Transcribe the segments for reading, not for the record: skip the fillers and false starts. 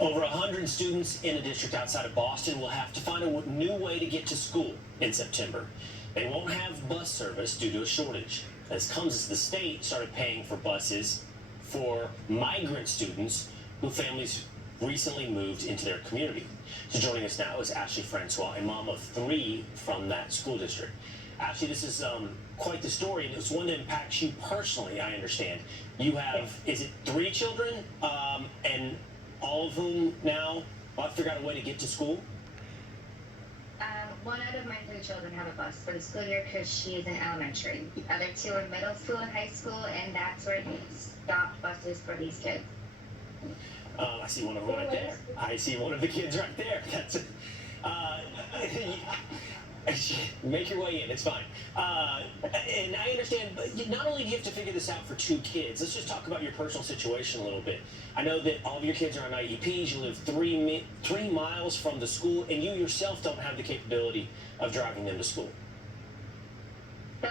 Over 100 students in a district outside of Boston will have to find a new way to get to school in September. They won't have bus service due to a shortage. This comes as the state started paying for buses for migrant students whose families recently moved into their community. So joining us now is Ashley Francois, a mom of 3 from that school district. Ashley, this is quite the story, and it's one that impacts you personally, I understand. You have, is it 3 children, and all of whom now have figured out a way to get to school? One out of my 3 children have a bus for the school year because she is in elementary. The other 2 are middle school and high school, and that's where he stopped buses for these kids. I see one of them right there. I see one of the kids right there. That's make your way in. It's fine. And I understand, but not only do you have to figure this out for 2 kids, let's just talk about your personal situation a little bit. I know that all of your kids are on IEPs. You live 3 miles from the school, and you yourself don't have the capability of driving them to school. So,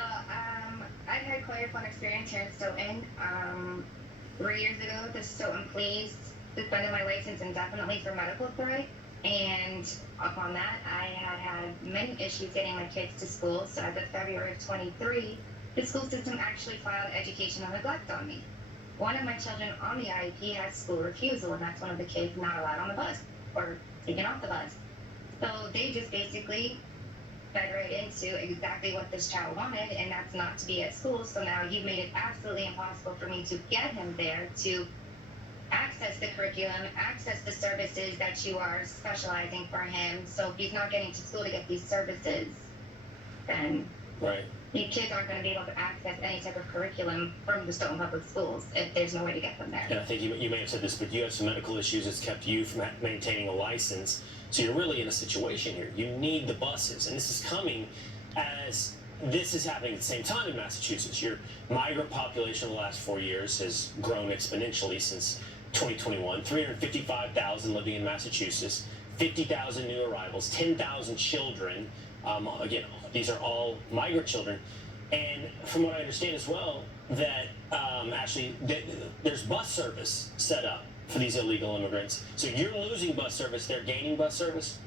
I've had quite a fun experience here in Stoughton. 3 years ago, the Stoughton Police suspended my license indefinitely for medical threat. And upon that, I had many issues getting my kids to school. So as of February of 23, the school system actually filed educational neglect on me. One of my children on the IEP has school refusal, and that's one of the kids not allowed on the bus or taken off the bus. So they just basically fed right into exactly what this child wanted, and that's not to be at school. So now you've made it absolutely impossible for me to get him there to access the curriculum, access the services that you are specializing for him. So if he's not getting to school to get these services, then these kids aren't going to be able to access any type of curriculum from the Stoughton Public Schools if there's no way to get them there. And I think you may have said this, but you have some medical issues that's kept you from maintaining a license. So you're really in a situation here. You need the buses, and this is coming as this is happening at the same time in Massachusetts. Your migrant population in the last 4 years has grown exponentially since 2021, 355,000 living in Massachusetts, 50,000 new arrivals, 10,000 children. Again, these are all migrant children. And from what I understand as well, that actually there's bus service set up for these illegal immigrants. So you're losing bus service, they're gaining bus service?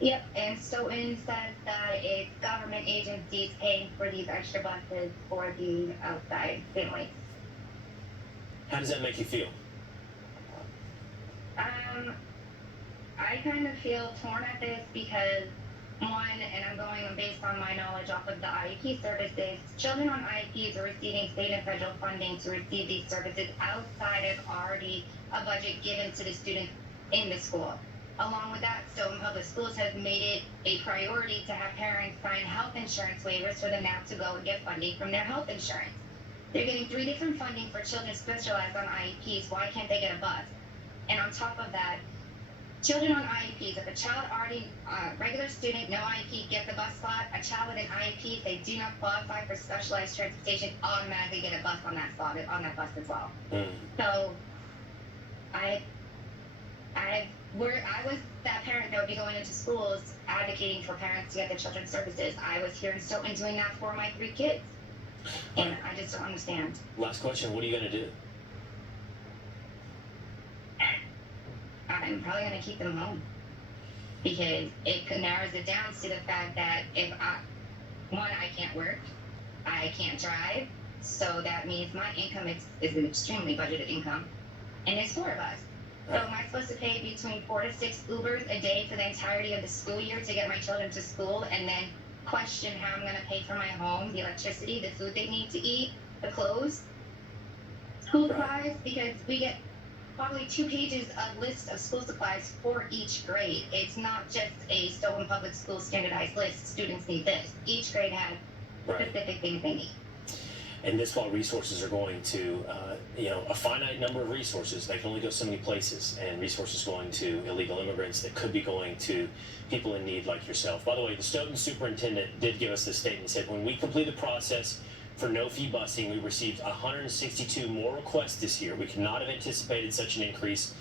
Yep, and Stoughton says that it's government agencies paying for these extra buses for the outside families. How does that make you feel? I kind of feel torn at this because, one, and I'm going based on my knowledge off of the IEP services, children on IEPs are receiving state and federal funding to receive these services outside of already a budget given to the students in the school. Along with that, Stoughton Public Schools has made it a priority to have parents sign health insurance waivers for them now to go and get funding from their health insurance. They're getting 3 different funding for children specialized on IEPs. Why can't they get a bus? And on top of that, children on IEPs, if a child already, regular student, no IEP, gets a bus slot, a child with an IEP, if they do not qualify for specialized transportation, automatically get a bus on that slot, on that bus as well. So, I was that parent that would be going into schools advocating for parents to get their children's services. I was here in Stoughton doing that for my 3 kids. And I just don't understand. Last question, what are you going to do? I'm probably going to keep them home. Because it narrows it down to the fact that I can't work, I can't drive, so that means my income is an extremely budgeted income. And there's 4 of us. So am I supposed to pay between 4 to 6 Ubers a day for the entirety of the school year to get my children to school, and then question how I'm going to pay for my home, the electricity, the food they need to eat, the clothes, school supplies, because we get probably 2 pages of list of school supplies for each grade. It's not just a Stoughton Public School standardized list. Students need this. Each grade has specific things they need. And this while resources are going to, a finite number of resources. They can only go so many places, and resources going to illegal immigrants that could be going to people in need like yourself. By the way, the Stoughton superintendent did give us this statement. He said, when we complete the process for no-fee busing, we received 162 more requests this year. We could not have anticipated such an increase.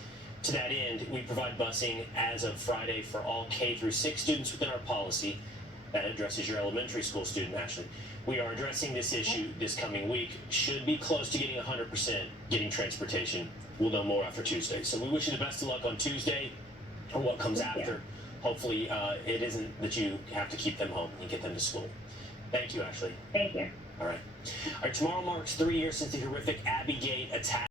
To that end, we provide busing as of Friday for all K through 6 students within our policy. That addresses your elementary school student, Ashley. We are addressing this issue this coming week. Should be close to getting 100% getting transportation. We'll know more after Tuesday. So we wish you the best of luck on Tuesday or what comes after. Hopefully it isn't that you have to keep them home and get them to school. Thank you, Ashley. Thank you. All right. All right, tomorrow marks 3 years since the horrific Abbey Gate attack.